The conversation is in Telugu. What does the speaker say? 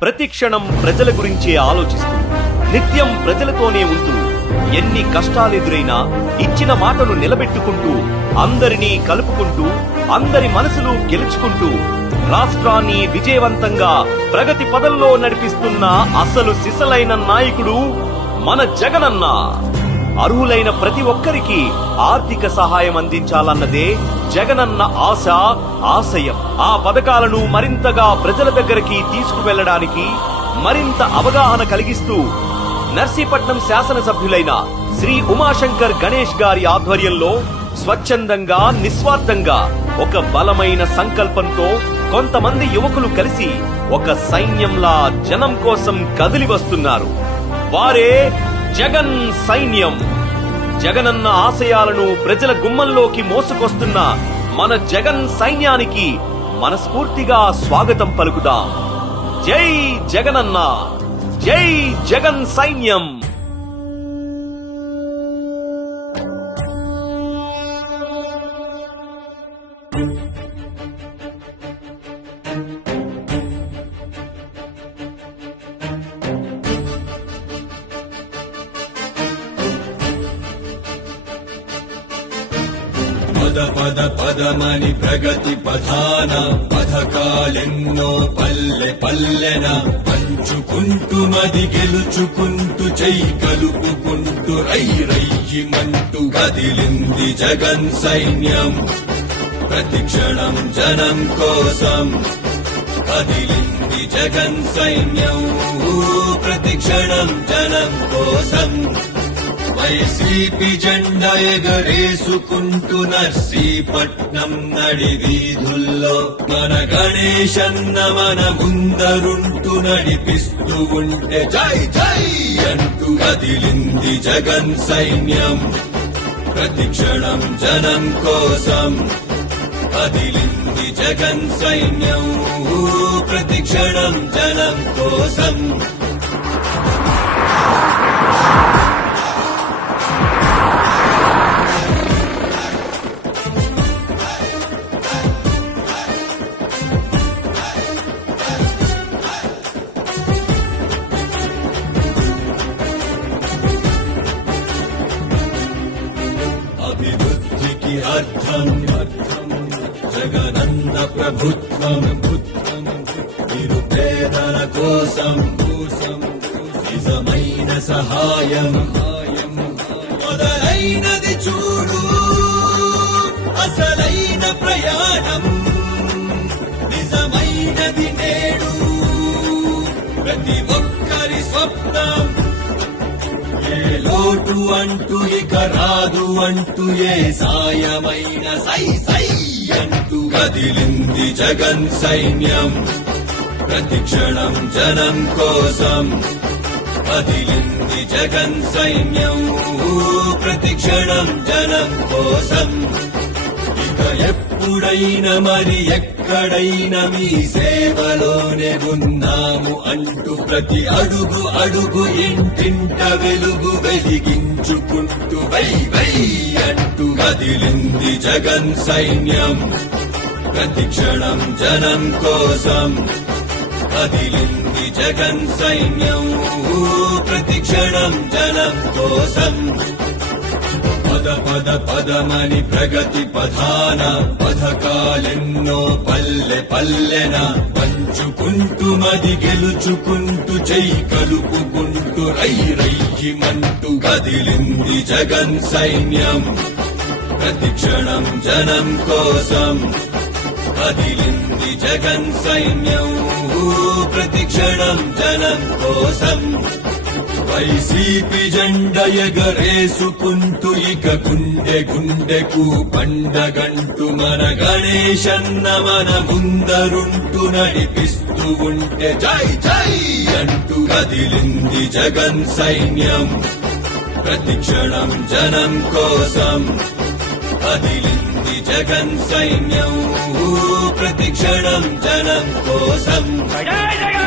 ప్రతి క్షణం ప్రజల గురించే ఆలోచిస్తూ నిత్యం ప్రజలతోనే ఉంటూ ఎన్ని కష్టాలెదురైనా ఇచ్చిన మాటను నిలబెట్టుకుంటూ అందరినీ కలుపుకుంటూ అందరి మనసులు గెలుచుకుంటూ రాష్ట్రాన్ని విజయవంతంగా ప్రగతి పదంలో నడిపిస్తున్న అసలు సిసలైన నాయకుడు మన జగనన్న. అర్హులైన ప్రతి ఒక్కరికి ఆర్థిక సహాయం అందించాలన్నదే జగనన్న ఆశ ఆశయం. ఆ పథకాలను మరింతగా ప్రజల దగ్గరికి తీసుకువెళ్ళడానికి మరింత అవగాహన కలిగిస్తూ నర్సీపట్నం శాసనసభ్యులైన శ్రీ ఉమాశంకర్ గణేష్ గారి ఆధ్వర్యంలో స్వచ్ఛందంగా నిస్వార్థంగా ఒక బలమైన సంకల్పంతో కొంతమంది యువకులు కలిసి ఒక సైన్యంలా జనం కోసం కదిలి వస్తున్నారు. వారే జగన్ సైన్యం. జగనన్న ఆశయాలను ప్రజల గుమ్మంలోకి మోసుకొస్తున్న మన జగన్ సైన్యానికి మనస్ఫూర్తిగా స్వాగతం పలుకుదాం. జై జగనన్న. జై జగన్ సైన్యం. పద పద పదమని ప్రగతి పథాన పథకాలెన్నో పల్లె పల్లెన పంచుకుంటూ మది గెలుచుకుంటూ చెయ్యి కలుపుకుంటూ రై రయ్యిమంటూ కదిలింది జగన్ సైన్యం. ప్రతి క్షణం జనం కోసం కదిలింది జగన్ సైన్యం. ప్రతి క్షణం జనం కోసం వైసీపీ జెండా ఎగరేసుకుంటూ నర్సీపట్నం నడి వీధుల్లో మన గణేశన్న మన ముందరుంటూ నడిపిస్తూ ఉంటే జై జై అంటూ కదిలింది జగన్ సైన్యం. ప్రతి క్షణం జనం కోసం కదిలింది జగన్ సైన్యం. ప్రతి క్షణం జనం కోసం ప్రభుత్వం నిరుపేదల కోసం కోసం నిజమైన సహాయం మొదలైనది చూడు అసలైన ప్రయాణం. నిజమైనది నేడు ప్రతి ఒక్కరి స్వప్నం. ఏ లోటు అంటూ ఇక రాదు అంటూ ఏ సాయమైన సై సై. కదిలింది జగన్ సైన్యం. ప్రతి క్షణం జనం కోసం కదిలింది జగన్ సైన్యం. ప్రతి క్షణం జనం కోసం ఇక ఎప్పుడైనా మరి ఎక్కడైనా మీ సేవలోనే ఉన్నాము అంటూ ప్రతి అడుగు అడుగు ఇంటింట వెలుగు వెలిగించుకుంటూ వై వై అంటూ కదిలింది జగన్ సైన్యం. ప్రతి క్షణం జనం కోసం కదిలింది జగన్ సైన్యం. ప్రతి క్షణం జనం కోసం. పద పద పదమని ప్రగతి పథాన పథకాలెన్నో పల్లె పల్లెన పంచుకుంటూ మది గెలుచుకుంటూ చెయ్యి కలుపుకుంటూ రై రయ్యిమంటూ కదిలింది జగన్ సైన్యం. ప్రతి క్షణం జనం కోసం కదిలింది జగన్ సైన్యం. ప్రతి క్షణం జనం కోసం. వైసీపీ జెండ ఎగరేసుకుంటూ ఇక గుండె గుండెకు పండగంటూ మన గణేశన్న మన ముందరుంటూ నడిపిస్తూ ఉంటే జై జై అంటూ కదిలింది జగన్ సైన్యం. ప్రతి క్షణం జనం కోసం. కదిలింది జగన్ సైన్యం. ప్రతి క్షణం జనం కోసం. జై జగన్!